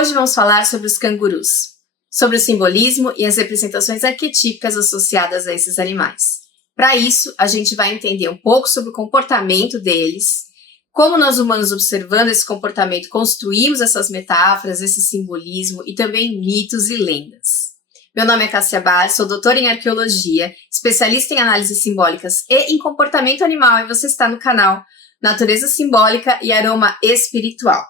Hoje vamos falar sobre os cangurus, sobre o simbolismo e as representações arquetípicas associadas a esses animais. Para isso, a gente vai entender um pouco sobre o comportamento deles, como nós humanos, observando esse comportamento, construímos essas metáforas, esse simbolismo e também mitos e lendas. Meu nome é Cássia Bar, sou doutora em arqueologia, especialista em análises simbólicas e em comportamento animal, e você está no canal Natureza Simbólica e Aroma Espiritual.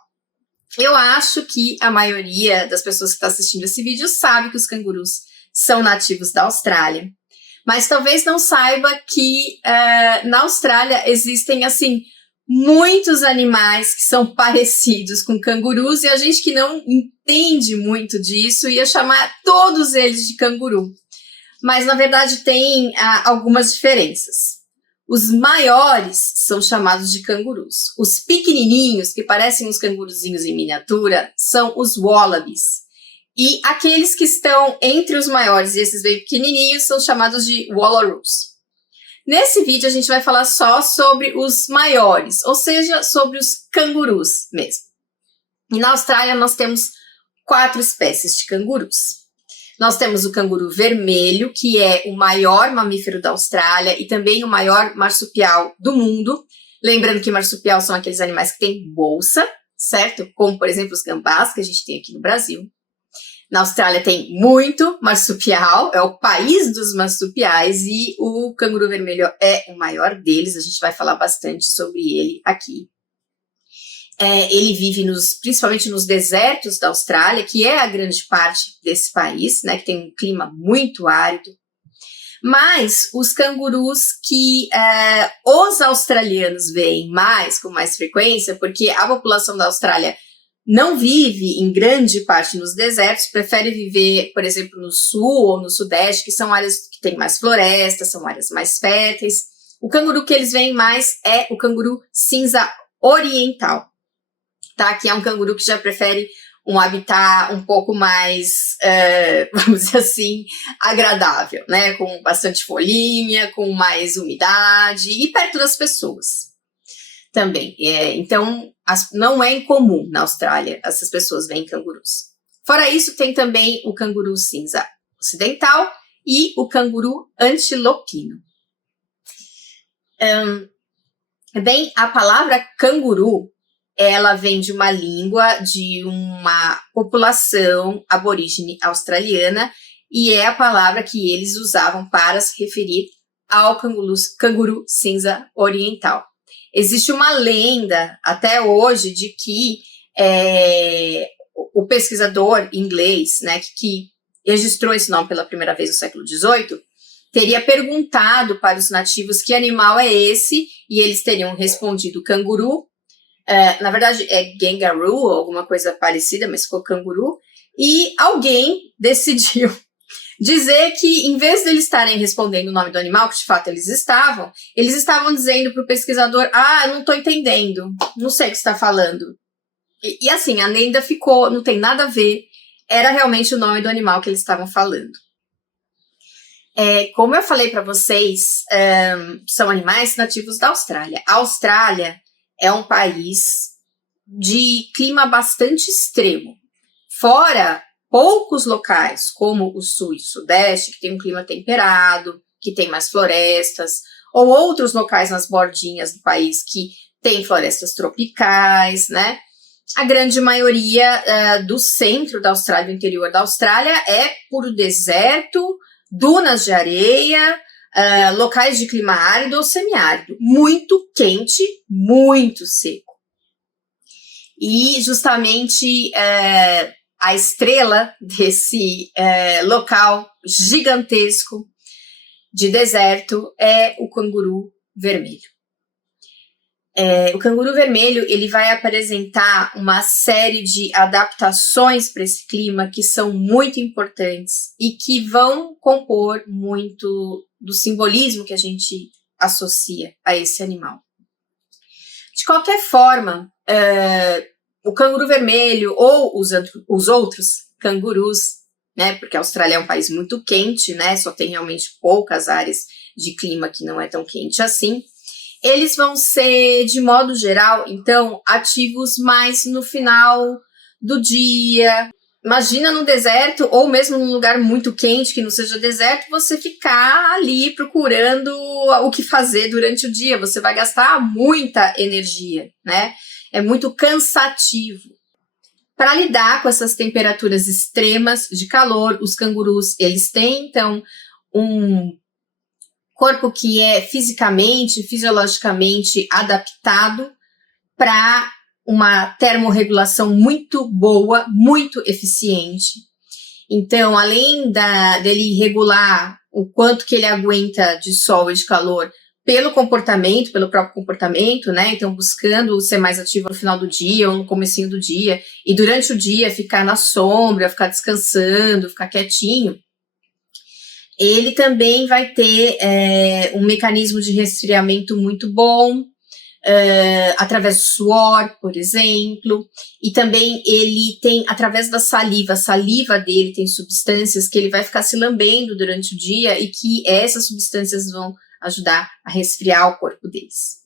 Eu acho que a maioria das pessoas que está assistindo esse vídeo sabe que os cangurus são nativos da Austrália, mas talvez não saiba que na Austrália existem, assim, muitos animais que são parecidos com cangurus, e a gente que não entende muito disso ia chamar todos eles de canguru. Mas, na verdade, tem algumas diferenças. Os maiores são chamados de cangurus. Os pequenininhos, que parecem uns canguruzinhos em miniatura, são os wallabies. E aqueles que estão entre os maiores e esses bem pequenininhos são chamados de wallaroos. Nesse vídeo a gente vai falar só sobre os maiores, ou seja, sobre os cangurus mesmo. E na Austrália nós temos 4 espécies de cangurus. Nós temos o canguru vermelho, que é o maior mamífero da Austrália e também o maior marsupial do mundo. Lembrando que marsupial são aqueles animais que têm bolsa, certo? Como, por exemplo, os gambás que a gente tem aqui no Brasil. Na Austrália tem muito marsupial, é o país dos marsupiais, e o canguru vermelho é o maior deles. A gente vai falar bastante sobre ele aqui. Ele vive principalmente nos desertos da Austrália, que é a grande parte desse país, né, que tem um clima muito árido. Mas os cangurus que os australianos veem com mais frequência, porque a população da Austrália não vive em grande parte nos desertos, prefere viver, por exemplo, no sul ou no sudeste, que são áreas que têm mais florestas, são áreas mais férteis. O canguru que eles veem mais é o canguru cinza oriental, tá? Que é um canguru que já prefere um habitat um pouco mais, vamos dizer assim, agradável, né? Com bastante folhinha, com mais umidade e perto das pessoas também. Então, não é incomum na Austrália essas pessoas veem cangurus. Fora isso, tem também o canguru cinza ocidental e o canguru antilopino. Bem, a palavra canguru, ela vem de uma língua de uma população aborígene australiana e é a palavra que eles usavam para se referir ao canguru cinza oriental. Existe uma lenda até hoje de que o pesquisador inglês, né, que registrou esse nome pela primeira vez no século XVIII, teria perguntado para os nativos que animal é esse, e eles teriam respondido canguru. Na verdade é kangaroo ou alguma coisa parecida, mas ficou canguru, e alguém decidiu dizer que, em vez de eles estarem respondendo o nome do animal, que de fato eles estavam dizendo para o pesquisador: eu não estou entendendo, não sei o que você está falando. E assim, a lenda ficou, não tem nada a ver, era realmente o nome do animal que eles estavam falando. Como eu falei para vocês, são animais nativos da Austrália. A Austrália é um país de clima bastante extremo. Fora poucos locais, como o sul e o sudeste, que tem um clima temperado, que tem mais florestas, ou outros locais nas bordinhas do país que tem florestas tropicais, né? A grande maioria do centro da Austrália, do interior da Austrália, é puro deserto, dunas de areia, locais de clima árido ou semiárido, muito quente, muito seco. E justamente a estrela desse local gigantesco de deserto é o canguru vermelho. O canguru vermelho, ele vai apresentar uma série de adaptações para esse clima que são muito importantes e que vão compor muito do simbolismo que a gente associa a esse animal. De qualquer forma, o canguru vermelho ou os outros cangurus, né, porque a Austrália é um país muito quente, né, só tem realmente poucas áreas de clima que não é tão quente assim, eles vão ser, de modo geral, então, ativos mais no final do dia. Imagina no deserto, ou mesmo num lugar muito quente, que não seja deserto, você ficar ali procurando o que fazer durante o dia. Você vai gastar muita energia, né? É muito cansativo. Para lidar com essas temperaturas extremas de calor, os cangurus, eles têm, então, um corpo que é fisicamente, fisiologicamente adaptado para uma termorregulação muito boa, muito eficiente. Então, além dele regular o quanto que ele aguenta de sol e de calor pelo comportamento, pelo próprio comportamento, né? Então, buscando ser mais ativo no final do dia ou no comecinho do dia, e durante o dia ficar na sombra, ficar descansando, ficar quietinho, ele também vai ter um mecanismo de resfriamento muito bom, através do suor, por exemplo, e também ele tem, através da saliva, a saliva dele tem substâncias que ele vai ficar se lambendo durante o dia e que essas substâncias vão ajudar a resfriar o corpo deles.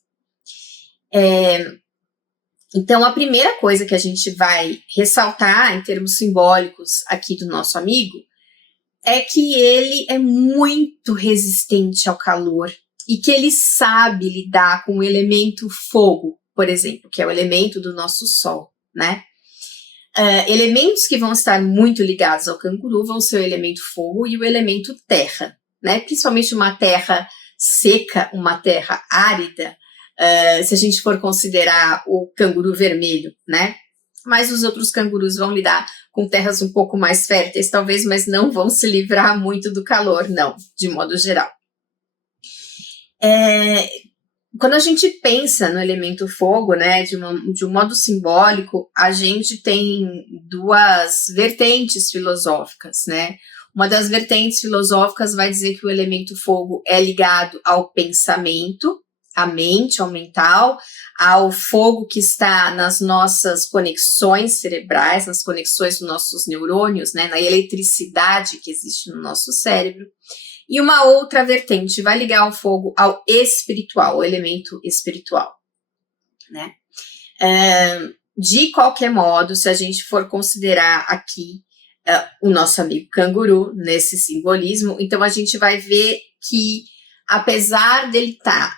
Então, a primeira coisa que a gente vai ressaltar em termos simbólicos aqui do nosso amigo é que ele é muito resistente ao calor e que ele sabe lidar com o elemento fogo, por exemplo, que é o elemento do nosso sol, né? Elementos que vão estar muito ligados ao canguru vão ser o elemento fogo e o elemento terra, né? Principalmente uma terra seca, uma terra árida, se a gente for considerar o canguru vermelho, né? Mas os outros cangurus vão lidar com terras um pouco mais férteis, talvez, mas não vão se livrar muito do calor, não, de modo geral. Quando a gente pensa no elemento fogo, né, de um modo simbólico, a gente tem duas vertentes filosóficas, né? Uma das vertentes filosóficas vai dizer que o elemento fogo é ligado ao pensamento, à mente, ao mental, ao fogo que está nas nossas conexões cerebrais, nas conexões dos nossos neurônios, né, na eletricidade que existe no nosso cérebro. E uma outra vertente vai ligar o fogo ao espiritual, ao elemento espiritual, né? De qualquer modo, se a gente for considerar aqui o nosso amigo canguru nesse simbolismo, então a gente vai ver que, apesar dele estar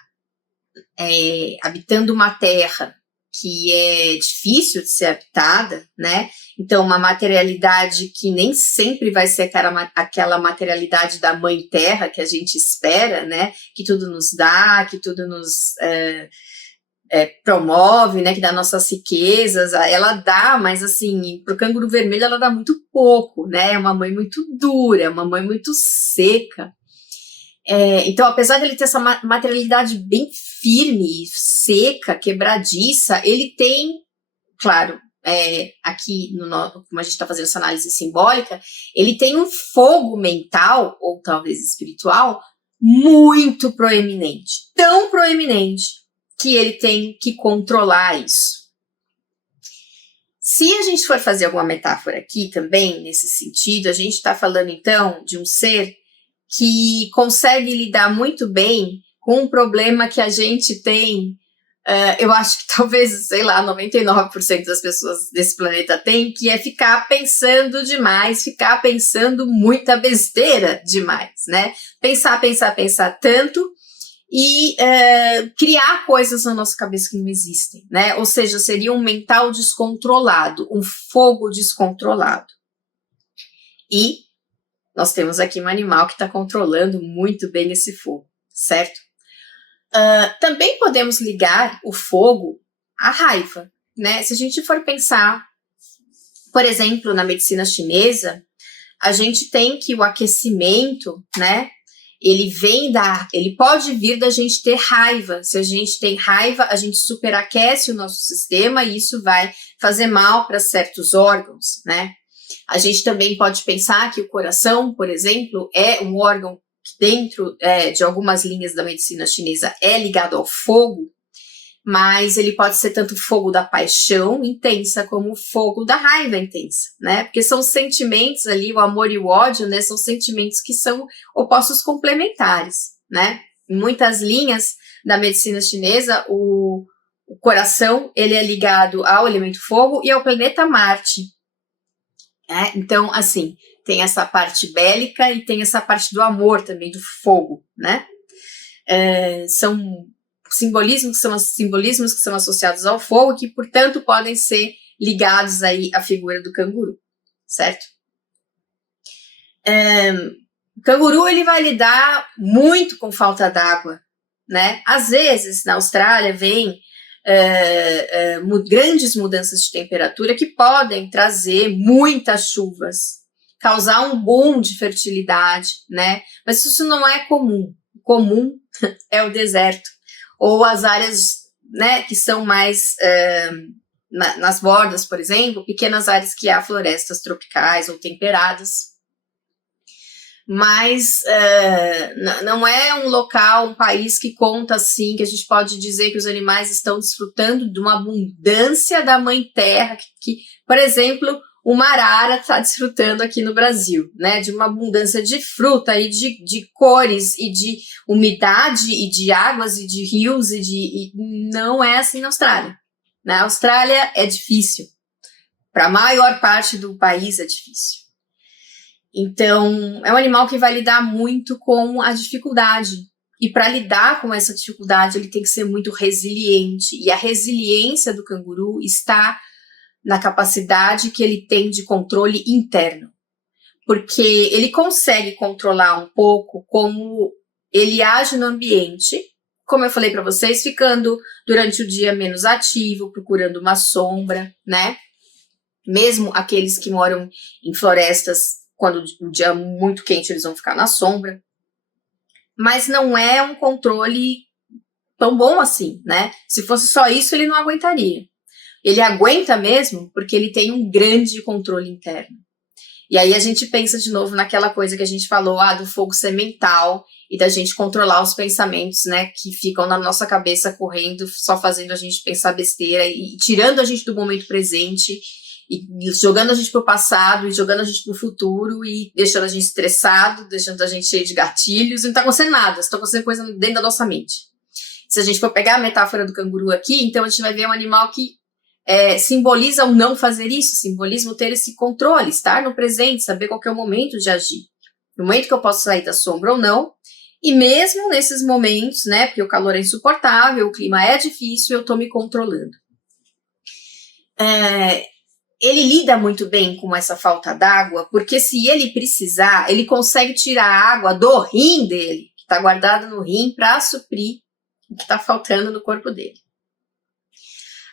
habitando uma terra que é difícil de ser habitada, né? Então, uma materialidade que nem sempre vai ser aquela materialidade da mãe terra que a gente espera, né? Que tudo nos dá, que tudo nos promove, né? Que dá nossas riquezas. Ela dá, mas assim, pro canguru vermelho ela dá muito pouco, né? É uma mãe muito dura, é uma mãe muito seca. Então, apesar dele ter essa materialidade bem firme, seca, quebradiça, ele tem, claro, aqui, como a gente está fazendo essa análise simbólica, ele tem um fogo mental, ou talvez espiritual, muito proeminente. Tão proeminente que ele tem que controlar isso. Se a gente for fazer alguma metáfora aqui também, nesse sentido, a gente está falando, então, de um ser que consegue lidar muito bem com um problema que a gente tem, eu acho que talvez, 99% das pessoas desse planeta tem, que é ficar pensando demais, ficar pensando muita besteira demais, né? Pensar tanto e criar coisas na nossa cabeça que não existem, né? Ou seja, seria um mental descontrolado, um fogo descontrolado. E nós temos aqui um animal que está controlando muito bem esse fogo, certo? Também podemos ligar o fogo à raiva, né? Se a gente for pensar, por exemplo, na medicina chinesa, a gente tem que o aquecimento, né? Ele pode vir da gente ter raiva. Se a gente tem raiva, a gente superaquece o nosso sistema e isso vai fazer mal para certos órgãos, né? A gente também pode pensar que o coração, por exemplo, é um órgão que dentro de algumas linhas da medicina chinesa é ligado ao fogo, mas ele pode ser tanto fogo da paixão intensa como fogo da raiva intensa, né? Porque são sentimentos ali, o amor e o ódio, né? São sentimentos que são opostos complementares, né? Em muitas linhas da medicina chinesa, o O coração, ele é ligado ao elemento fogo e ao planeta Marte. Então, assim, tem essa parte bélica e tem essa parte do amor também, do fogo, né? São simbolismos que são associados ao fogo e que, portanto, podem ser ligados aí à figura do canguru, certo? O canguru, ele vai lidar muito com falta d'água, né? Às vezes, na Austrália, vem grandes mudanças de temperatura que podem trazer muitas chuvas, causar um boom de fertilidade, né? Mas isso não é comum. O comum é o deserto, ou as áreas, né, que são mais nas bordas, por exemplo, pequenas áreas que há florestas tropicais ou temperadas. Mas não é um local, um país que conta assim, que a gente pode dizer que os animais estão desfrutando de uma abundância da mãe terra, que por exemplo, uma arara está desfrutando aqui no Brasil, né? De uma abundância de fruta e de cores e de umidade e de águas e de rios e não é assim na Austrália. Na Austrália é difícil. Para a maior parte do país é difícil. Então, é um animal que vai lidar muito com a dificuldade. E para lidar com essa dificuldade, ele tem que ser muito resiliente. E a resiliência do canguru está na capacidade que ele tem de controle interno. Porque ele consegue controlar um pouco como ele age no ambiente, como eu falei para vocês, ficando durante o dia menos ativo, procurando uma sombra, né? Mesmo aqueles que moram em florestas, quando o dia é muito quente, eles vão ficar na sombra. Mas não é um controle tão bom assim, né? Se fosse só isso, ele não aguentaria. Ele aguenta mesmo porque ele tem um grande controle interno. E aí a gente pensa de novo naquela coisa que a gente falou, do fogo ser mental e da gente controlar os pensamentos, né, que ficam na nossa cabeça correndo, só fazendo a gente pensar besteira e tirando a gente do momento presente e jogando a gente pro passado e jogando a gente pro futuro e deixando a gente estressado, deixando a gente cheio de gatilhos e não tá acontecendo nada, só tá acontecendo coisa dentro da nossa mente. Se a gente for pegar a metáfora do canguru aqui, então a gente vai ver um animal que simboliza o não fazer isso, simboliza o ter esse controle, estar no presente, saber qual que é o momento de agir. No momento que eu posso sair da sombra ou não, e mesmo nesses momentos, né, porque o calor é insuportável, o clima é difícil, eu tô me controlando. Ele lida muito bem com essa falta d'água, porque se ele precisar, ele consegue tirar a água do rim dele, que está guardada no rim, para suprir o que está faltando no corpo dele.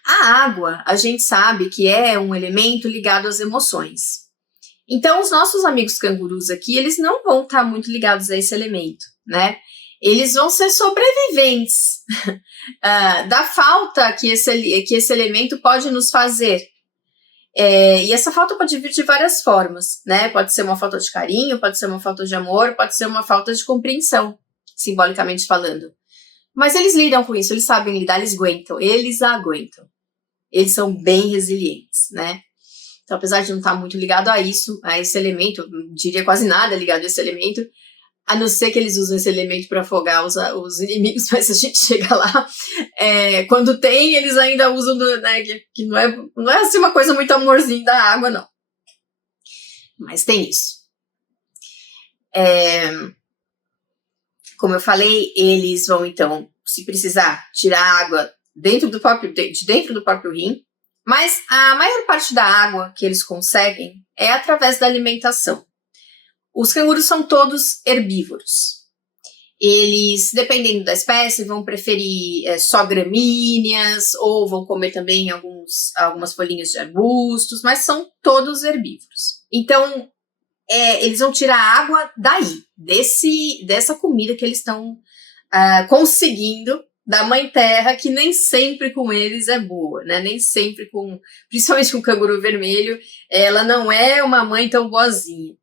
A água, a gente sabe que é um elemento ligado às emoções. Então, os nossos amigos cangurus aqui, eles não vão estar muito ligados a esse elemento, né? Eles vão ser sobreviventes da falta que esse elemento pode nos fazer. E essa falta pode vir de várias formas, né? Pode ser uma falta de carinho, pode ser uma falta de amor, pode ser uma falta de compreensão, simbolicamente falando. Mas eles lidam com isso, eles sabem lidar, eles aguentam. Eles são bem resilientes, né? Então, apesar de não estar muito ligado a isso, a esse elemento, eu não diria quase nada ligado a esse elemento, a não ser que eles usem esse elemento para afogar os inimigos, mas a gente chega lá, quando tem, eles ainda usam, né, que não é assim uma coisa muito amorzinho da água, não. Mas tem isso. Como eu falei, eles vão, então, se precisar, tirar água de dentro do próprio rim, mas a maior parte da água que eles conseguem é através da alimentação. Os cangurus são todos herbívoros. Eles, dependendo da espécie, vão preferir só gramíneas ou vão comer também algumas folhinhas de arbustos, mas são todos herbívoros. Então, eles vão tirar a água daí, dessa comida que eles estão conseguindo da mãe terra, que nem sempre com eles é boa, né? Nem sempre principalmente com o canguru vermelho, ela não é uma mãe tão boazinha.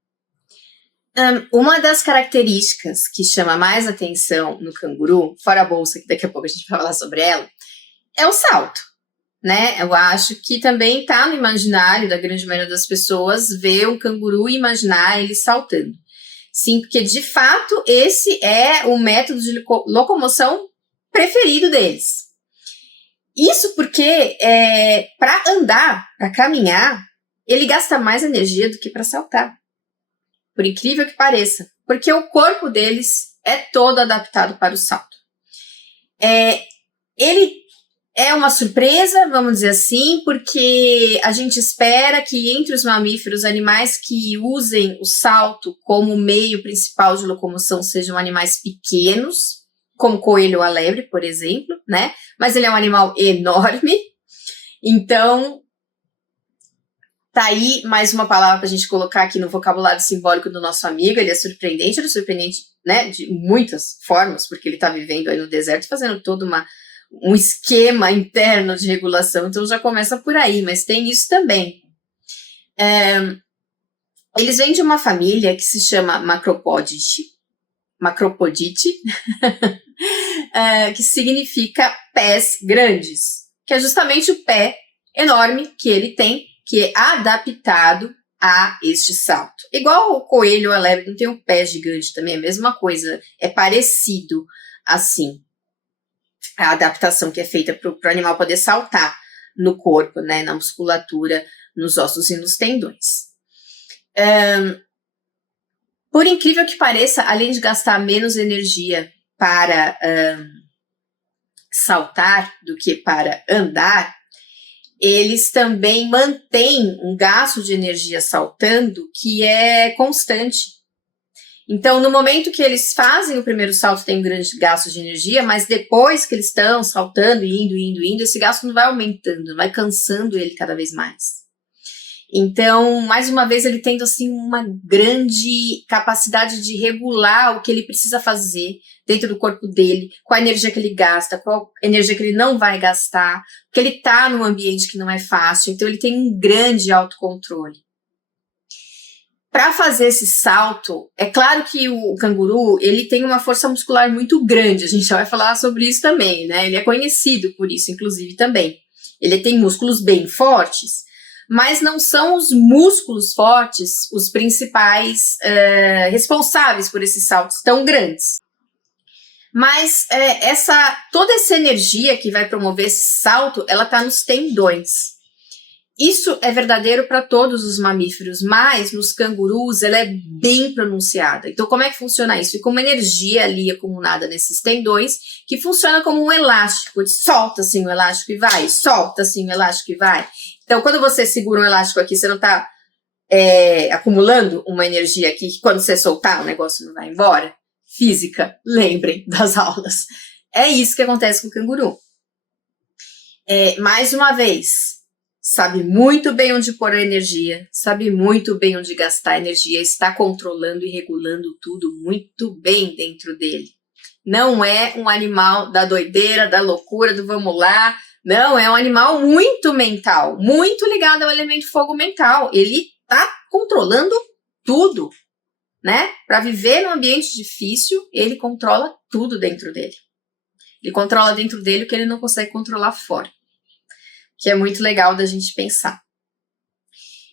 Uma das características que chama mais atenção no canguru, fora a bolsa, que daqui a pouco a gente vai falar sobre ela, é o salto, né? Eu acho que também está no imaginário da grande maioria das pessoas ver um canguru e imaginar ele saltando. Sim, porque de fato esse é o método de locomoção preferido deles. Isso porque para andar, para caminhar, ele gasta mais energia do que para saltar. Por incrível que pareça. Porque o corpo deles é todo adaptado para o salto. Ele é uma surpresa, vamos dizer assim, porque a gente espera que entre os mamíferos, animais que usem o salto como meio principal de locomoção sejam animais pequenos, como o coelho ou a lebre, por exemplo, né? Mas ele é um animal enorme, então tá aí mais uma palavra pra gente colocar aqui no vocabulário simbólico do nosso amigo. Ele é surpreendente, né, de muitas formas, porque ele tá vivendo aí no deserto, fazendo todo um esquema interno de regulação, então já começa por aí, mas tem isso também. Eles vêm de uma família que se chama Macropodidae, que significa pés grandes, que é justamente o pé enorme que ele tem, que é adaptado a este salto. Igual o coelho ou a lebre não tem um pé gigante também, é a mesma coisa, é parecido assim. A adaptação que é feita para o animal poder saltar no corpo, né, na musculatura, nos ossos e nos tendões. Por incrível que pareça, além de gastar menos energia para saltar do que para andar, eles também mantêm um gasto de energia saltando que é constante. Então, no momento que eles fazem o primeiro salto, tem um grande gasto de energia, mas depois que eles estão saltando, indo, esse gasto não vai aumentando, vai cansando ele cada vez mais. Então, mais uma vez, ele tendo assim uma grande capacidade de regular o que ele precisa fazer dentro do corpo dele, qual a energia que ele gasta, qual a energia que ele não vai gastar, porque ele está num ambiente que não é fácil, então ele tem um grande autocontrole. Para fazer esse salto, é claro que o canguru, ele tem uma força muscular muito grande, a gente já vai falar sobre isso também, né? Ele é conhecido por isso, inclusive, também. Ele tem músculos bem fortes, mas não são os músculos fortes os principais responsáveis por esses saltos tão grandes. Mas toda essa energia que vai promover esse salto, ela está nos tendões. Isso é verdadeiro para todos os mamíferos, mas nos cangurus ela é bem pronunciada. Então, como é que funciona isso? Fica uma energia ali acumulada nesses tendões, que funciona como um elástico. Solta assim o elástico e vai, solta assim o elástico e vai. Então, quando você segura um elástico aqui, você não está acumulando uma energia aqui, que quando você soltar, o negócio não vai embora? Física, lembrem das aulas. É isso que acontece com o canguru. Mais uma vez, sabe muito bem onde pôr a energia, sabe muito bem onde gastar a energia, está controlando e regulando tudo muito bem dentro dele. Não é um animal da doideira, da loucura, do vamos lá. Não, é um animal muito mental, muito ligado ao elemento fogo mental. Ele está controlando tudo, né? Para viver num ambiente difícil, ele controla tudo dentro dele. Ele controla dentro dele o que ele não consegue controlar fora, que é muito legal da gente pensar.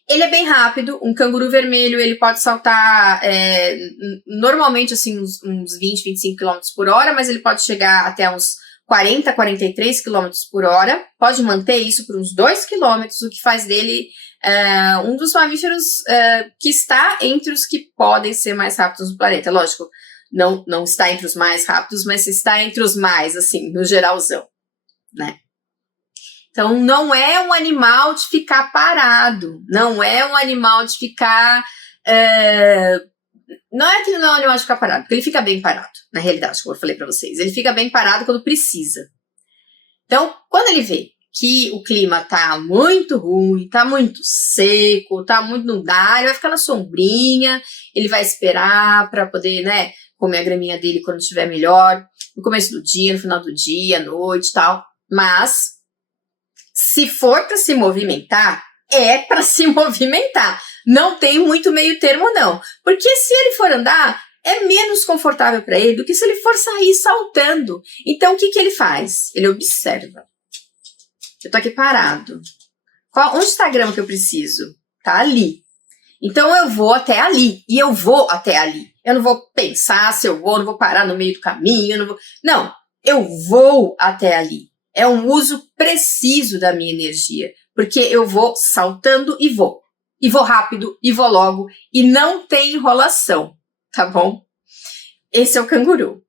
Ele é bem rápido, um canguru vermelho, ele pode saltar normalmente assim uns 20, 25 km por hora, mas ele pode chegar até uns 40, 43 km por hora, pode manter isso por uns 2 km, o que faz dele um dos mamíferos que está entre os que podem ser mais rápidos no planeta. Lógico, não está entre os mais rápidos, mas está entre os mais, assim, no geralzão, né? Então, não é um animal de ficar parado, não é um animal de ficar... Não é que ele não é um animal de ficar parado, porque ele fica bem parado, na realidade, como eu falei para vocês. Ele fica bem parado quando precisa. Então, quando ele vê que o clima tá muito ruim, tá muito seco, tá muito nublado, ele vai ficar na sombrinha, ele vai esperar para poder, né, comer a graminha dele quando estiver melhor, no começo do dia, no final do dia, à noite e tal. Mas, se for para se movimentar, é para se movimentar. Não tem muito meio termo, não. Porque se ele for andar, é menos confortável para ele do que se ele for sair saltando. Então, o que ele faz? Ele observa. Eu tô aqui parado. Onde está a grama que eu preciso? Tá ali. Então, eu vou até ali. E eu vou até ali. Eu não vou pensar se eu vou, não vou parar no meio do caminho. Não, eu vou até ali. É um uso preciso da minha energia, porque eu vou saltando e vou. E vou rápido, e vou logo, e não tem enrolação, tá bom? Esse é o canguru.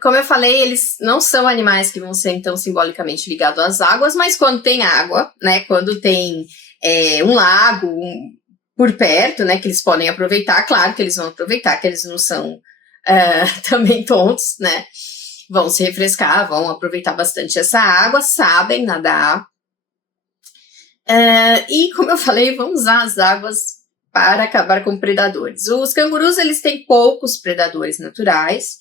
Como eu falei, eles não são animais que vão ser, então, simbolicamente ligados às águas, mas quando tem água, né, quando tem um lago por perto, né, que eles podem aproveitar, claro que eles vão aproveitar, que eles não são também tontos, né, vão se refrescar, vão aproveitar bastante essa água, sabem nadar, e, como eu falei, vão usar as águas para acabar com predadores. Os cangurus, eles têm poucos predadores naturais.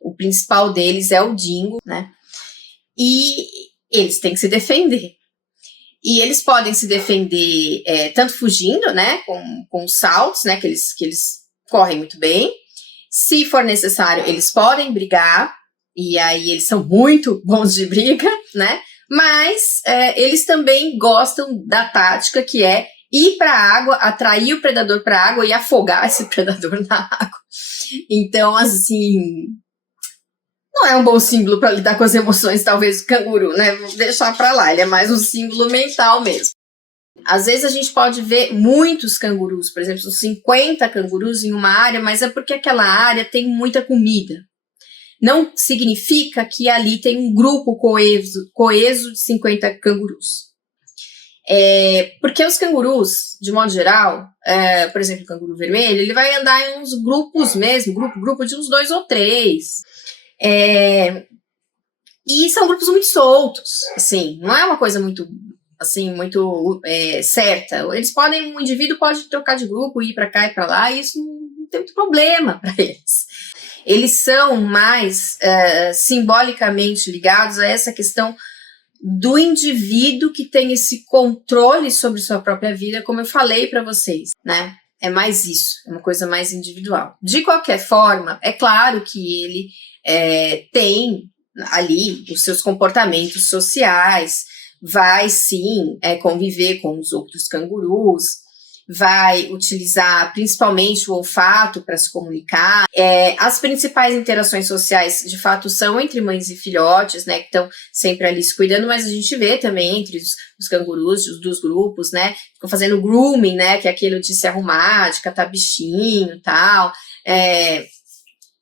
O principal deles é o dingo, né? E eles têm que se defender. E eles podem se defender tanto fugindo, né? Com saltos, né? Que eles correm muito bem. Se for necessário, eles podem brigar. E aí eles são muito bons de briga, né? Mas eles também gostam da tática que é ir para a água, atrair o predador para a água e afogar esse predador na água. Então, assim, não é um bom símbolo para lidar com as emoções, talvez, do canguru, né? Vou deixar para lá, ele é mais um símbolo mental mesmo. Às vezes a gente pode ver muitos cangurus, por exemplo, 50 cangurus em uma área, mas é porque aquela área tem muita comida. Não significa que ali tem um grupo coeso de 50 cangurus. Porque os cangurus, de modo geral, por exemplo, o canguru vermelho, ele vai andar em uns grupos mesmo, grupo de uns 2 ou 3. E são grupos muito soltos, assim, não é uma coisa muito, assim, muito certa. Um indivíduo pode trocar de grupo, ir para cá e para lá, e isso não tem muito problema para eles. Eles são mais simbolicamente ligados a essa questão do indivíduo que tem esse controle sobre sua própria vida, como eu falei para vocês, né? É mais isso, é uma coisa mais individual. De qualquer forma, é claro que ele tem ali os seus comportamentos sociais, vai sim conviver com os outros cangurus, vai utilizar principalmente o olfato para se comunicar. As principais interações sociais, de fato, são entre mães e filhotes, né, que estão sempre ali se cuidando, mas a gente vê também entre os cangurus dos grupos, né, ficam fazendo grooming, né, que é aquilo de se arrumar, de catar bichinho e tal,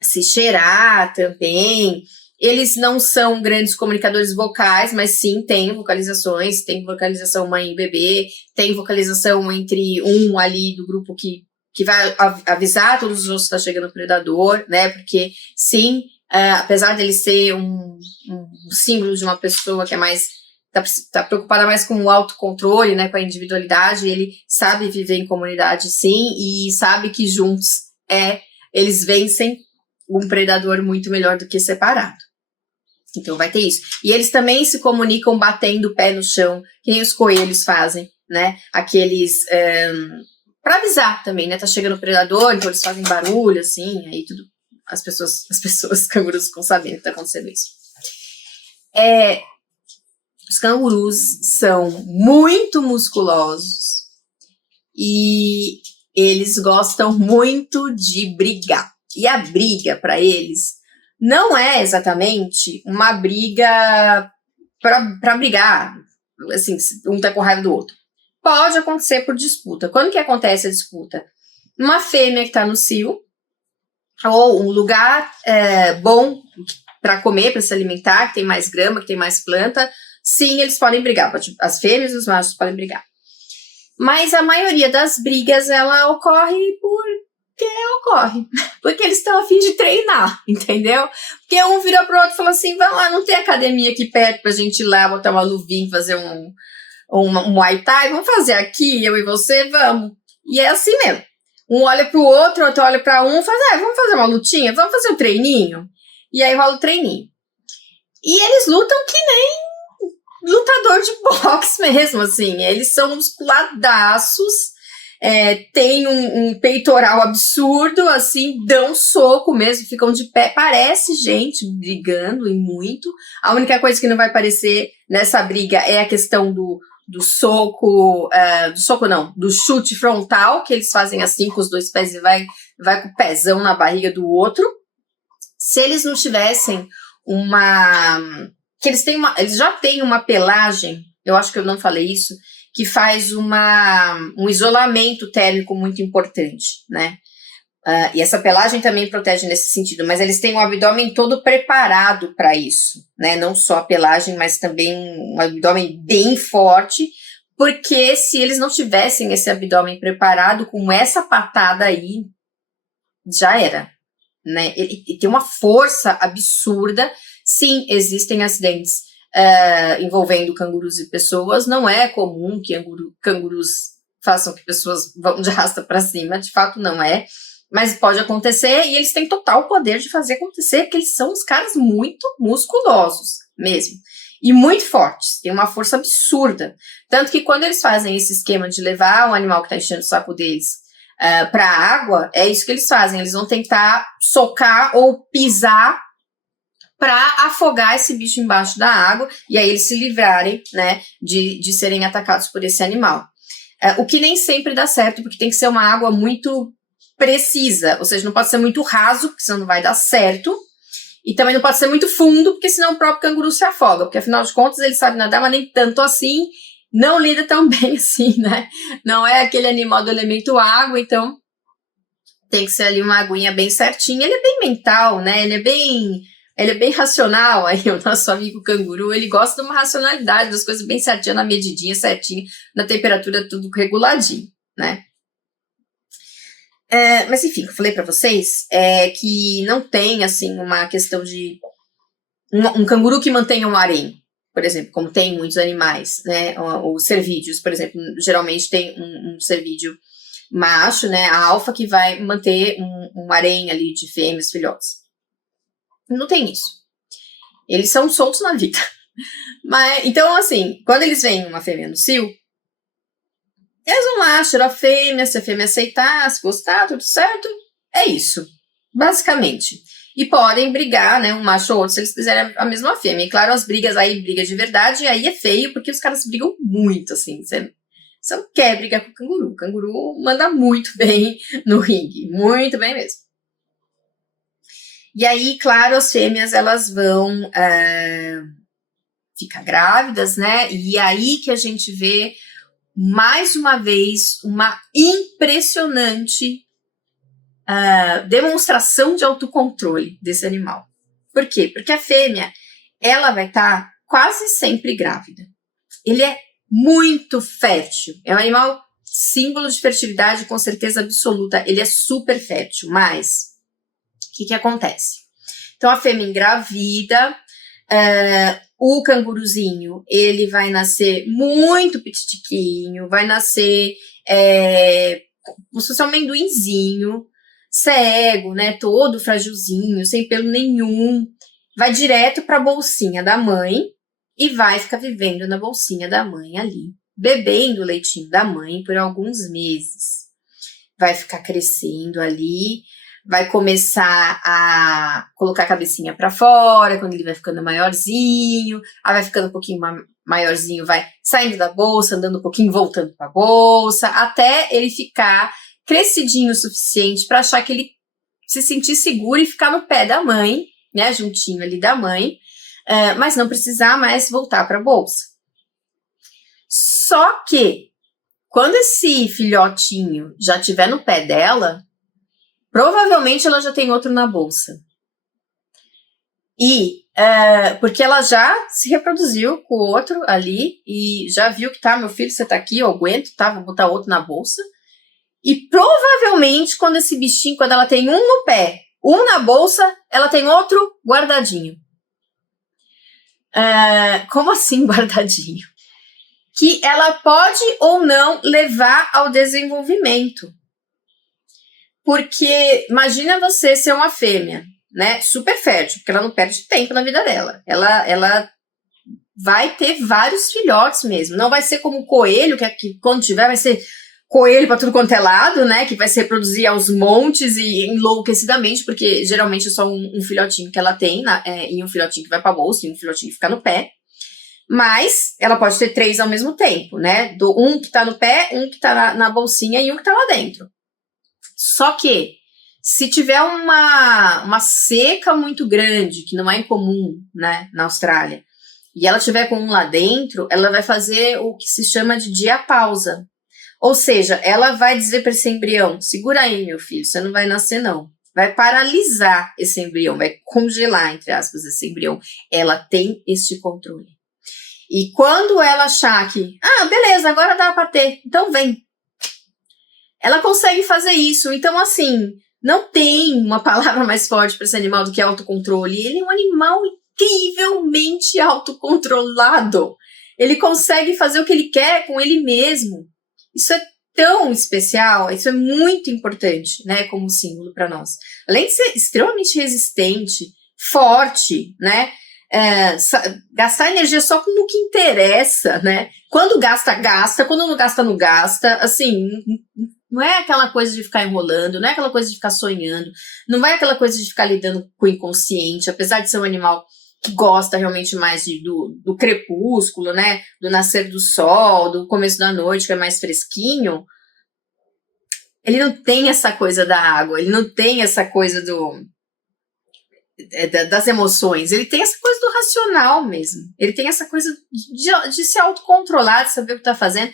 se cheirar também. Eles não são grandes comunicadores vocais, mas sim tem vocalizações, tem vocalização mãe e bebê, tem vocalização entre um ali do grupo que vai avisar todos os outros que está chegando o predador, né? Porque sim, apesar dele ser um símbolo de uma pessoa que é mais tá preocupada mais com o autocontrole, né? Com a individualidade, ele sabe viver em comunidade, sim, e sabe que juntos eles vencem um predador muito melhor do que separado. Então vai ter isso. E eles também se comunicam batendo o pé no chão, que nem os coelhos fazem, né? Aqueles para avisar também, né? Tá chegando o predador, então eles fazem barulho, assim, aí tudo. As pessoas, os cangurus ficam sabendo que tá acontecendo isso. Os cangurus são muito musculosos e eles gostam muito de brigar. E a briga para eles não é exatamente uma briga para brigar, assim, um tá com raiva do outro. Pode acontecer por disputa. Quando que acontece a disputa? Uma fêmea que está no cio, ou um lugar bom para comer, para se alimentar, que tem mais grama, que tem mais planta, sim, eles podem brigar. As fêmeas e os machos podem brigar. Mas a maioria das brigas, ela ocorre porque eles estão a fim de treinar, entendeu? Porque um vira pro outro e fala assim, vamos lá, não tem academia aqui perto pra gente ir lá, botar uma luvinha, fazer um Muay Thai, vamos fazer aqui, eu e você, vamos. E é assim mesmo. Um olha pro outro olha pra um, faz, vamos fazer uma lutinha, vamos fazer um treininho. E aí rola o treininho. E eles lutam que nem lutador de boxe mesmo, assim. Eles são musculadaços, tem um peitoral absurdo, assim, dão soco mesmo, ficam de pé, parece gente brigando e muito. A única coisa que não vai aparecer nessa briga é a questão do soco, do chute frontal, que eles fazem assim com os dois pés e vai com o pezão na barriga do outro. Se eles não tivessem uma que eles já têm uma pelagem, eu acho que eu não falei isso, que faz um isolamento térmico muito importante, né? E essa pelagem também protege nesse sentido, mas eles têm o abdômen todo preparado para isso, né? Não só a pelagem, mas também um abdômen bem forte, porque se eles não tivessem esse abdômen preparado com essa patada aí, já era, né? Ele tem uma força absurda. Sim, existem acidentes envolvendo cangurus e pessoas, não é comum que cangurus façam que pessoas vão de arrasta para cima, de fato não é, mas pode acontecer e eles têm total poder de fazer acontecer, porque eles são uns caras muito musculosos mesmo, e muito fortes, tem uma força absurda, tanto que quando eles fazem esse esquema de levar o animal que está enchendo o saco deles para a água, é isso que eles fazem, eles vão tentar socar ou pisar para afogar esse bicho embaixo da água, e aí eles se livrarem, né, de serem atacados por esse animal. O que nem sempre dá certo, porque tem que ser uma água muito precisa, ou seja, não pode ser muito raso, porque senão não vai dar certo, e também não pode ser muito fundo, porque senão o próprio canguru se afoga, porque afinal de contas ele sabe nadar, mas nem tanto assim, não lida tão bem assim, né? Não é aquele animal do elemento água, então tem que ser ali uma aguinha bem certinha. Ele é bem mental, né? Ele é bem racional, aí o nosso amigo canguru, ele gosta de uma racionalidade, das coisas bem certinhas, na medidinha, certinha, na temperatura, tudo reguladinho, né? Mas enfim, eu falei para vocês que não tem, assim, uma questão de um canguru que mantenha um harém, por exemplo, como tem muitos animais, né? Os cervídeos, por exemplo, geralmente tem um cervídeo macho, né? A alfa que vai manter um harém ali de fêmeas, filhotes. Não tem isso. Eles são soltos na vida. Mas, então, assim, quando eles veem uma fêmea no cio, eles vão lá, tirar a fêmea, se a fêmea aceitar, se gostar, tudo certo. É isso, basicamente. E podem brigar, né, um macho ou outro, se eles quiserem a mesma fêmea. E claro, as brigas aí, briga de verdade, aí é feio, porque os caras brigam muito, assim. Você não quer brigar com o canguru. O canguru manda muito bem no ringue, muito bem mesmo. E aí, claro, as fêmeas, elas vão ficar grávidas, né? E aí que a gente vê, mais uma vez, uma impressionante demonstração de autocontrole desse animal. Por quê? Porque a fêmea, ela vai estar quase sempre grávida. Ele é muito fértil. É um animal símbolo de fertilidade, com certeza absoluta. Ele é super fértil, mas o que acontece? Então, a fêmea engravida, o canguruzinho, ele vai nascer muito pititiquinho, vai nascer como se fosse um amendoinzinho, cego, né, todo fragilzinho, sem pelo nenhum, vai direto para a bolsinha da mãe e vai ficar vivendo na bolsinha da mãe ali, bebendo o leitinho da mãe por alguns meses. Vai ficar crescendo ali, vai começar a colocar a cabecinha para fora, quando ele vai ficando maiorzinho, aí vai ficando um pouquinho maiorzinho, vai saindo da bolsa, andando um pouquinho, voltando para a bolsa, até ele ficar crescidinho o suficiente para achar que ele se sentir seguro e ficar no pé da mãe, né, juntinho ali da mãe, mas não precisar mais voltar para a bolsa. Só que, quando esse filhotinho já estiver no pé dela, provavelmente ela já tem outro na bolsa. E porque ela já se reproduziu com o outro ali e já viu que tá, meu filho, você tá aqui, eu aguento, tá, vou botar outro na bolsa. E provavelmente quando esse bichinho, quando ela tem um no pé, um na bolsa, ela tem outro guardadinho. Como assim guardadinho? Que ela pode ou não levar ao desenvolvimento. Porque imagina você ser uma fêmea, né, super fértil, porque ela não perde tempo na vida dela. Ela vai ter vários filhotes mesmo. Não vai ser como o coelho, que quando tiver vai ser coelho para tudo quanto é lado, né, que vai se reproduzir aos montes e enlouquecidamente, porque geralmente é só um filhotinho que ela tem, e um filhotinho que vai para a bolsa, e um filhotinho que fica no pé. Mas ela pode ter 3 ao mesmo tempo, né, um que está no pé, um que está na bolsinha e um que está lá dentro. Só que, se tiver uma seca muito grande, que não é incomum, né, na Austrália, e ela tiver com um lá dentro, ela vai fazer o que se chama de diapausa. Ou seja, ela vai dizer para esse embrião, segura aí, meu filho, você não vai nascer não. Vai paralisar esse embrião, vai congelar, entre aspas, esse embrião. Ela tem este controle. E quando ela achar que, beleza, agora dá para ter, então vem. Ela consegue fazer isso. Então, assim, não tem uma palavra mais forte para esse animal do que autocontrole. Ele é um animal incrivelmente autocontrolado. Ele consegue fazer o que ele quer com ele mesmo. Isso é tão especial, isso é muito importante, né, como símbolo para nós. Além de ser extremamente resistente, forte, né, gastar energia só com o que interessa, né, quando gasta, gasta, quando não gasta, não gasta, assim, não é aquela coisa de ficar enrolando, não é aquela coisa de ficar sonhando, não é aquela coisa de ficar lidando com o inconsciente, apesar de ser um animal que gosta realmente mais do crepúsculo, né, do nascer do sol, do começo da noite, que é mais fresquinho, ele não tem essa coisa da água, ele não tem essa coisa das emoções, ele tem essa coisa do racional mesmo, ele tem essa coisa de se autocontrolar, de saber o que está fazendo,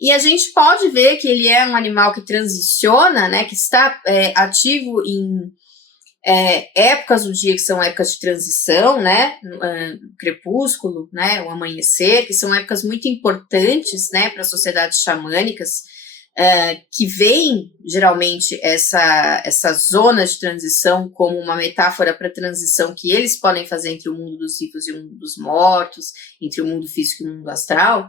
e a gente pode ver que ele é um animal que transiciona, né, que está ativo em épocas do dia que são épocas de transição, né, crepúsculo, né, o amanhecer, que são épocas muito importantes, né, para sociedades xamânicas, que veem geralmente essa zona de transição como uma metáfora para a transição que eles podem fazer entre o mundo dos vivos e o mundo dos mortos, entre o mundo físico e o mundo astral.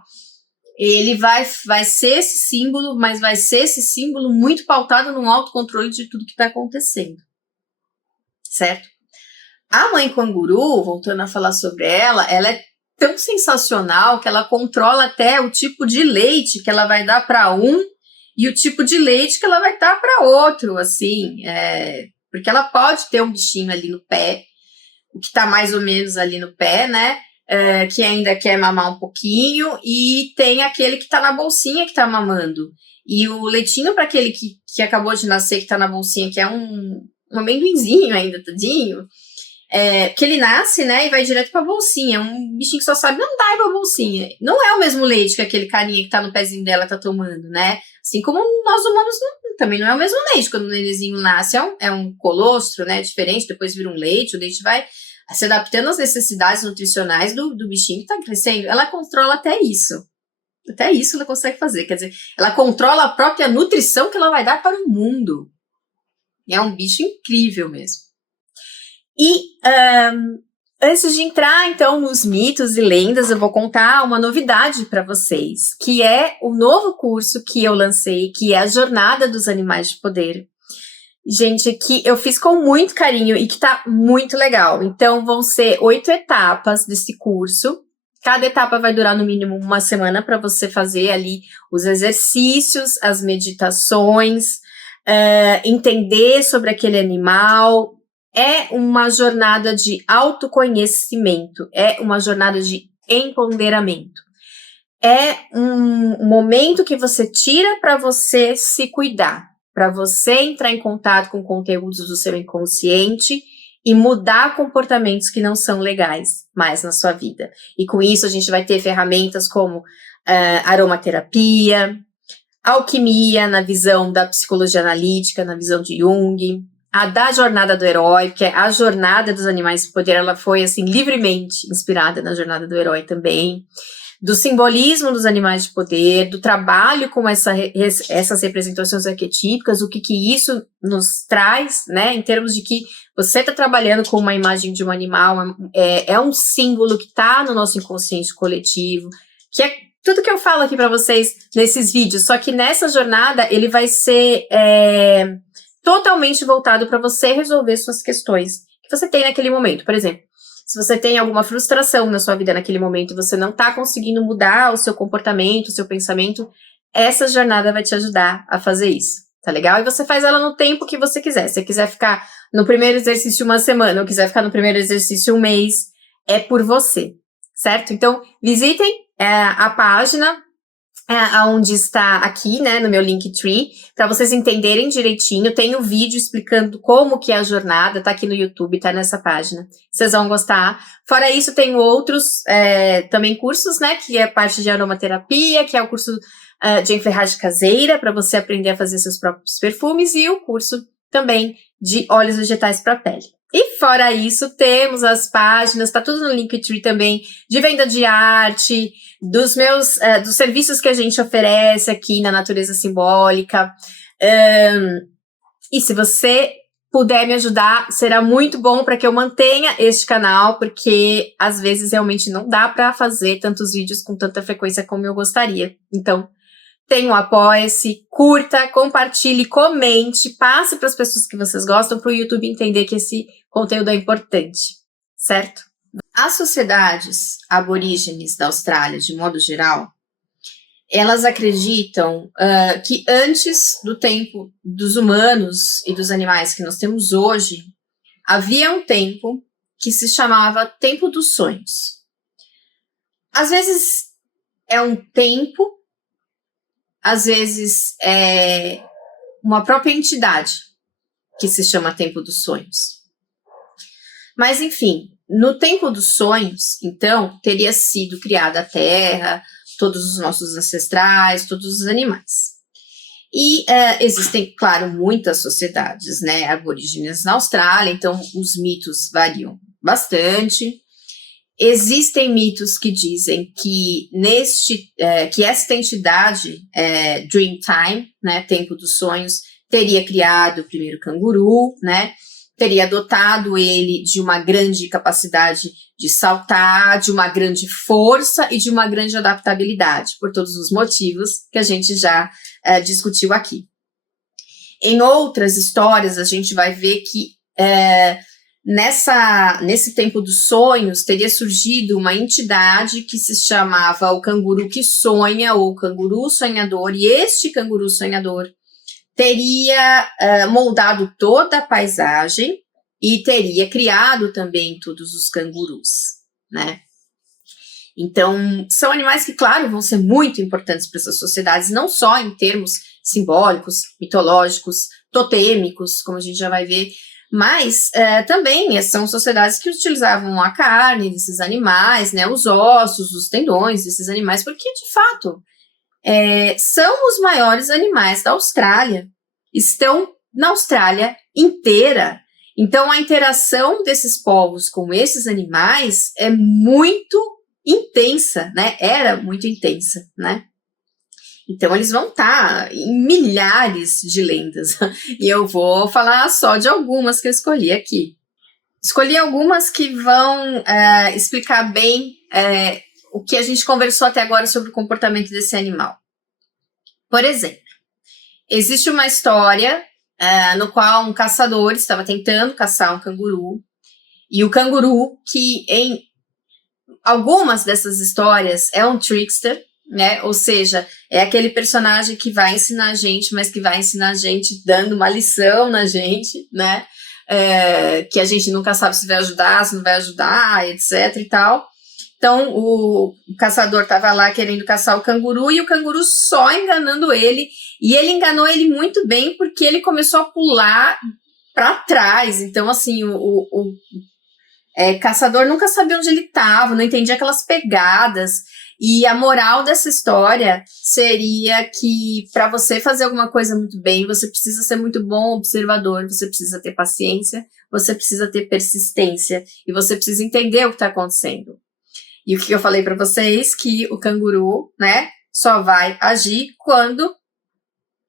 Ele vai ser esse símbolo, mas vai ser esse símbolo muito pautado no autocontrole de tudo que está acontecendo. Certo? A mãe canguru, voltando a falar sobre ela é tão sensacional que ela controla até o tipo de leite que ela vai dar para um e o tipo de leite que ela vai dar para outro, assim, porque ela pode ter um bichinho ali no pé, o que está mais ou menos ali no pé, né, que ainda quer mamar um pouquinho, e tem aquele que está na bolsinha que está mamando, e o leitinho para aquele que acabou de nascer, que está na bolsinha, que é um amendoinzinho ainda, tadinho, que ele nasce, né, e vai direto pra bolsinha, um bichinho que só sabe andar pra bolsinha. Não é o mesmo leite que aquele carinha que tá no pezinho dela tá tomando, né? Assim como nós humanos também não é o mesmo leite. Quando o nenenzinho nasce é um colostro, né, diferente, depois vira um leite, o leite vai se adaptando às necessidades nutricionais do bichinho que tá crescendo. Ela controla até isso. Até isso ela consegue fazer, quer dizer, ela controla a própria nutrição que ela vai dar para o mundo. É um bicho incrível mesmo. E antes de entrar, então, nos mitos e lendas, eu vou contar uma novidade para vocês, que é o novo curso que eu lancei, que é a Jornada dos Animais de Poder. Gente, que eu fiz com muito carinho e que tá muito legal. Então, vão ser 8 etapas desse curso. Cada etapa vai durar no mínimo uma semana para você fazer ali os exercícios, as meditações, entender sobre aquele animal. É uma jornada de autoconhecimento, é uma jornada de empoderamento. É um momento que você tira para você se cuidar, para você entrar em contato com conteúdos do seu inconsciente e mudar comportamentos que não são legais mais na sua vida. E com isso a gente vai ter ferramentas como aromaterapia, alquimia na visão da psicologia analítica, na visão de Jung, a da jornada do herói, que é a jornada dos animais de poder, ela foi assim livremente inspirada na jornada do herói também, do simbolismo dos animais de poder, do trabalho com essas representações arquetípicas, o que isso nos traz, né, em termos de que você está trabalhando com uma imagem de um animal, é um símbolo que está no nosso inconsciente coletivo, que é tudo que eu falo aqui para vocês nesses vídeos, só que nessa jornada ele vai ser totalmente voltado para você resolver suas questões que você tem naquele momento. Por exemplo, se você tem alguma frustração na sua vida naquele momento e você não está conseguindo mudar o seu comportamento, o seu pensamento, essa jornada vai te ajudar a fazer isso, tá legal? E você faz ela no tempo que você quiser. Se você quiser ficar no primeiro exercício uma semana ou quiser ficar no primeiro exercício um mês, é por você, certo? Então, visitem a página aonde está aqui, né, no meu Linktree, para vocês entenderem direitinho. Tem um vídeo explicando como que é a jornada, tá aqui no YouTube, tá nessa página. Vocês vão gostar. Fora isso, tem outros também cursos, né, que é parte de aromaterapia, que é o curso de enferragem caseira, para você aprender a fazer seus próprios perfumes, e o curso também de óleos vegetais para pele. E fora isso, temos as páginas, tá tudo no Linktree também, de venda de arte, dos serviços que a gente oferece aqui na Natureza Simbólica. E se você puder me ajudar, será muito bom para que eu mantenha este canal, porque às vezes realmente não dá para fazer tantos vídeos com tanta frequência como eu gostaria. Então, tem o Apoia-se, curta, compartilhe, comente, passe para as pessoas que vocês gostam, para o YouTube entender que esse conteúdo é importante, certo? As sociedades aborígenes da Austrália, de modo geral, elas acreditam que antes do tempo dos humanos e dos animais que nós temos hoje, havia um tempo que se chamava Tempo dos Sonhos. Às vezes é um tempo, às vezes é uma própria entidade que se chama Tempo dos Sonhos. Mas, enfim, no Tempo dos Sonhos, então, teria sido criada a Terra, todos os nossos ancestrais, todos os animais. E existem, claro, muitas sociedades, né, aborígenes na Austrália, então os mitos variam bastante. Existem mitos que dizem que que esta entidade, Dreamtime, né, Tempo dos Sonhos, teria criado o primeiro canguru, né, teria dotado ele de uma grande capacidade de saltar, de uma grande força e de uma grande adaptabilidade, por todos os motivos que a gente já discutiu aqui. Em outras histórias, a gente vai ver que nesse Tempo dos Sonhos, teria surgido uma entidade que se chamava o canguru que sonha, ou canguru sonhador, e este canguru sonhador teria moldado toda a paisagem e teria criado também todos os cangurus, né? Então, são animais que, claro, vão ser muito importantes para essas sociedades, não só em termos simbólicos, mitológicos, totêmicos, como a gente já vai ver, mas também são sociedades que utilizavam a carne desses animais, né, os ossos, os tendões desses animais, porque, de fato, são os maiores animais da Austrália, estão na Austrália inteira. Então, a interação desses povos com esses animais é muito intensa, né? Era muito intensa, né? Então, eles vão estar em milhares de lendas. E eu vou falar só de algumas que eu escolhi aqui. Escolhi algumas que vão explicar bem o que a gente conversou até agora sobre o comportamento desse animal. Por exemplo, existe uma história no qual um caçador estava tentando caçar um canguru, e o canguru, que em algumas dessas histórias é um trickster, né? Ou seja, é aquele personagem que vai ensinar a gente, mas que vai ensinar a gente dando uma lição na gente, né? Que a gente nunca sabe se vai ajudar, se não vai ajudar, etc e tal. Então, o caçador estava lá querendo caçar o canguru, e o canguru só enganando ele, e ele enganou ele muito bem, porque ele começou a pular para trás. Então, assim, o caçador nunca sabia onde ele estava, não entendia aquelas pegadas. E a moral dessa história seria que, para você fazer alguma coisa muito bem, você precisa ser muito bom observador, você precisa ter paciência, você precisa ter persistência, e você precisa entender o que está acontecendo. E o que eu falei para vocês, que o canguru, né, só vai agir quando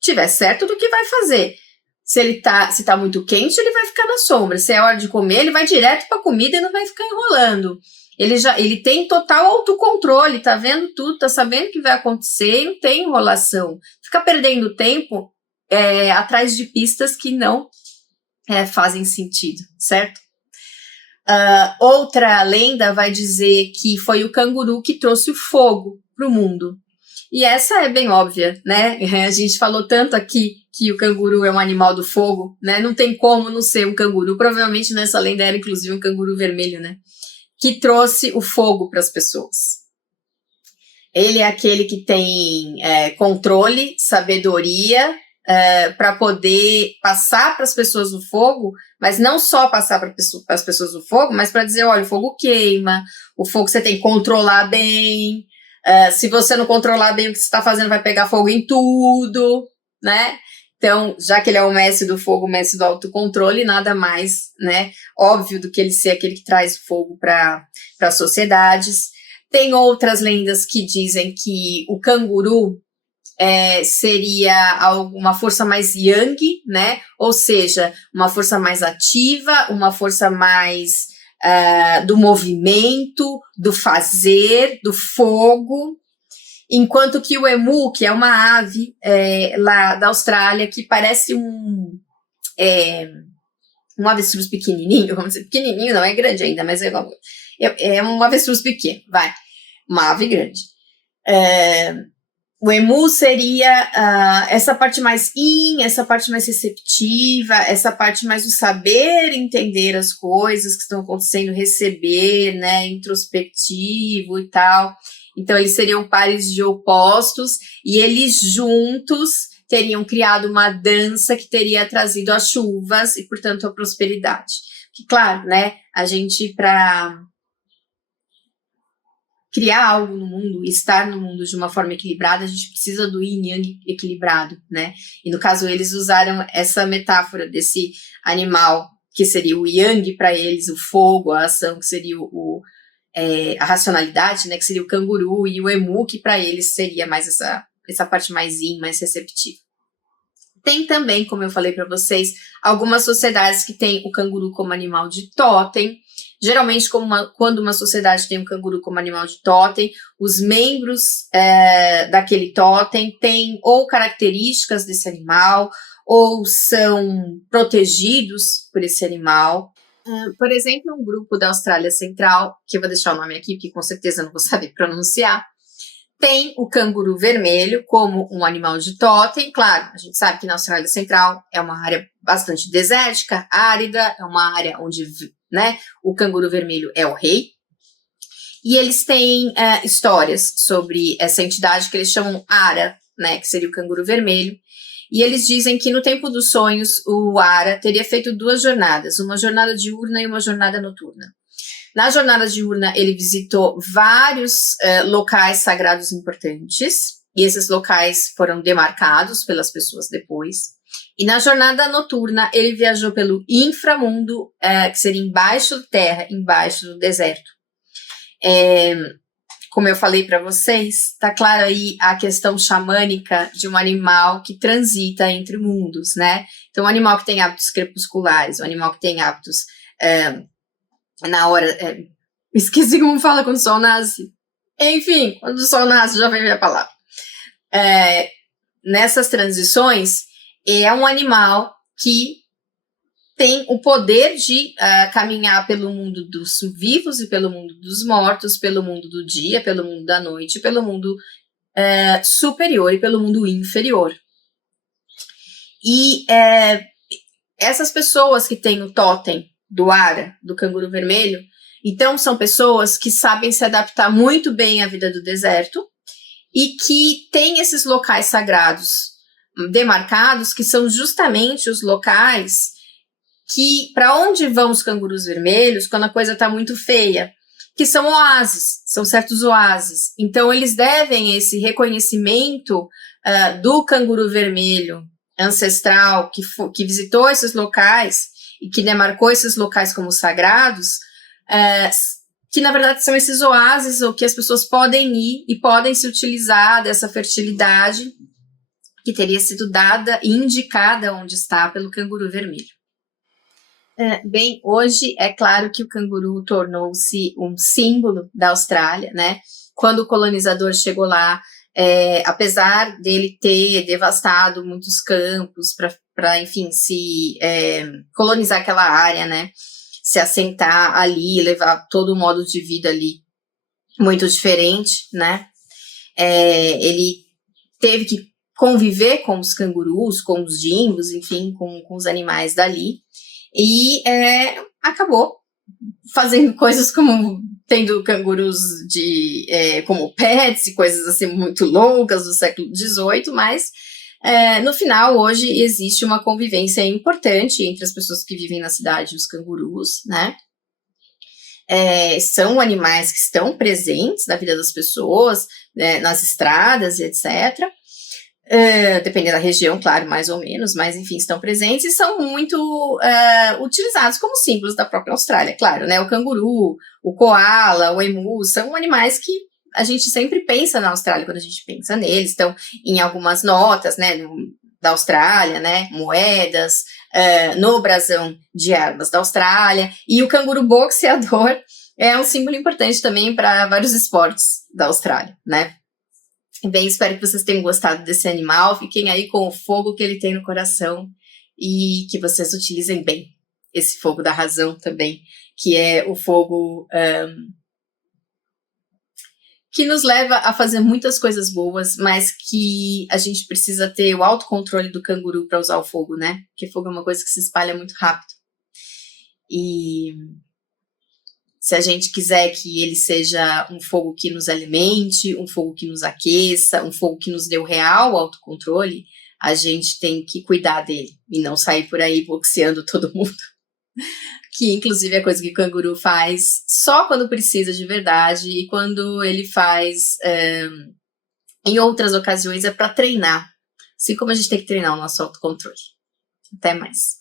tiver certo do que vai fazer. Se tá muito quente, ele vai ficar na sombra. Se é hora de comer, ele vai direto para a comida e não vai ficar enrolando. Ele tem total autocontrole, tá vendo tudo, tá sabendo o que vai acontecer e não tem enrolação. Fica perdendo tempo atrás de pistas que não fazem sentido, certo? Outra lenda vai dizer que foi o canguru que trouxe o fogo para o mundo. E essa é bem óbvia, né? A gente falou tanto aqui que o canguru é um animal do fogo, né? Não tem como não ser um canguru. Provavelmente nessa lenda era inclusive um canguru vermelho, né? Que trouxe o fogo para as pessoas. Ele é aquele que tem controle, sabedoria, para poder passar para as pessoas o fogo, mas não só passar para as pessoas o fogo, mas para dizer, olha, o fogo queima, o fogo você tem que controlar bem, se você não controlar bem o que você está fazendo, vai pegar fogo em tudo, né? Então, já que ele é o mestre do fogo, o mestre do autocontrole, nada mais, né, óbvio do que ele ser aquele que traz fogo para as sociedades. Tem outras lendas que dizem que o canguru seria uma força mais yang, né? Ou seja, uma força mais ativa, uma força mais do movimento, do fazer, do fogo. Enquanto que o emu, que é uma ave lá da Austrália, que parece um avestruz pequenininho, vamos dizer, pequenininho não, é grande ainda, mas é um avestruz pequeno, vai, uma ave grande. O emu seria essa parte mais essa parte mais receptiva, essa parte mais do saber entender as coisas que estão acontecendo, receber, né, introspectivo e tal. Então, eles seriam pares de opostos e eles juntos teriam criado uma dança que teria trazido as chuvas e, portanto, a prosperidade. Que, claro, né, a gente, para criar algo no mundo, estar no mundo de uma forma equilibrada, a gente precisa do yin yang equilibrado, né? E, no caso, eles usaram essa metáfora desse animal, que seria o yang para eles, o fogo, a ação, que seria a racionalidade, né, que seria o canguru, e o emu, que para eles seria mais essa parte mais yin, mais receptiva. Tem também, como eu falei para vocês, algumas sociedades que têm o canguru como animal de totem. Geralmente, quando uma sociedade tem um canguru como animal de totem, os membros daquele totem têm ou características desse animal, ou são protegidos por esse animal. Por exemplo, um grupo da Austrália Central, que eu vou deixar o nome aqui, porque com certeza eu não vou saber pronunciar, tem o canguru vermelho como um animal de totem. Claro, a gente sabe que na Austrália Central é uma área bastante desértica, árida, é uma área onde, né, o canguru vermelho é o rei. E eles têm histórias sobre essa entidade que eles chamam Ara, né, que seria o canguru vermelho. E eles dizem que no tempo dos sonhos, o Ara teria feito 2 jornadas, uma jornada diurna e uma jornada noturna. Na jornada diurna, ele visitou vários locais sagrados importantes, e esses locais foram demarcados pelas pessoas depois. E na jornada noturna, ele viajou pelo inframundo, que seria embaixo da terra, embaixo do deserto. Como eu falei para vocês, tá claro aí a questão xamânica de um animal que transita entre mundos, né? Então, um animal que tem hábitos crepusculares, um animal que tem hábitos na hora... esqueci como fala quando o sol nasce. Enfim, quando o sol nasce, já veio a palavra. Nessas transições, é um animal que tem o poder de caminhar pelo mundo dos vivos e pelo mundo dos mortos, pelo mundo do dia, pelo mundo da noite, pelo mundo superior e pelo mundo inferior. E essas pessoas que têm o totem do Ara, do canguru vermelho, então são pessoas que sabem se adaptar muito bem à vida do deserto e que têm esses locais sagrados demarcados, que são justamente os locais que para onde vão os cangurus vermelhos quando a coisa está muito feia, que são oásis, são certos oásis. Então eles devem esse reconhecimento do canguru vermelho ancestral que visitou esses locais e que demarcou esses locais como sagrados, que na verdade são esses oásis ou que as pessoas podem ir e podem se utilizar dessa fertilidade que teria sido dada e indicada onde está pelo canguru vermelho. Bem, hoje é claro que o canguru tornou-se um símbolo da Austrália, né? Quando o colonizador chegou lá, apesar dele ter devastado muitos campos para enfim, colonizar aquela área, né? Se assentar ali, levar todo o modo de vida ali muito diferente, né? Ele teve que conviver com os cangurus, com os dimbos, enfim, com os animais dali. E acabou fazendo coisas como tendo cangurus como pets e coisas assim muito loucas do século XVIII, mas no final, hoje, existe uma convivência importante entre as pessoas que vivem na cidade e os cangurus, né? São animais que estão presentes na vida das pessoas, né, nas estradas e etc. Dependendo da região, claro, mais ou menos, mas enfim, estão presentes e são muito utilizados como símbolos da própria Austrália, claro, né? O canguru, o koala, o emu, são animais que a gente sempre pensa na Austrália quando a gente pensa neles, estão em algumas notas, né, da Austrália, né, moedas, no brasão de armas da Austrália, e o canguru boxeador é um símbolo importante também para vários esportes da Austrália, né. Bem, espero que vocês tenham gostado desse animal, fiquem aí com o fogo que ele tem no coração e que vocês utilizem bem esse fogo da razão também, que é o fogo que nos leva a fazer muitas coisas boas, mas que a gente precisa ter o autocontrole do canguru para usar o fogo, né? Porque fogo é uma coisa que se espalha muito rápido. E se a gente quiser que ele seja um fogo que nos alimente, um fogo que nos aqueça, um fogo que nos dê o real autocontrole, a gente tem que cuidar dele e não sair por aí boxeando todo mundo. Que inclusive é coisa que o canguru faz só quando precisa de verdade, e quando ele faz em outras ocasiões é para treinar, assim como a gente tem que treinar o nosso autocontrole. Até mais.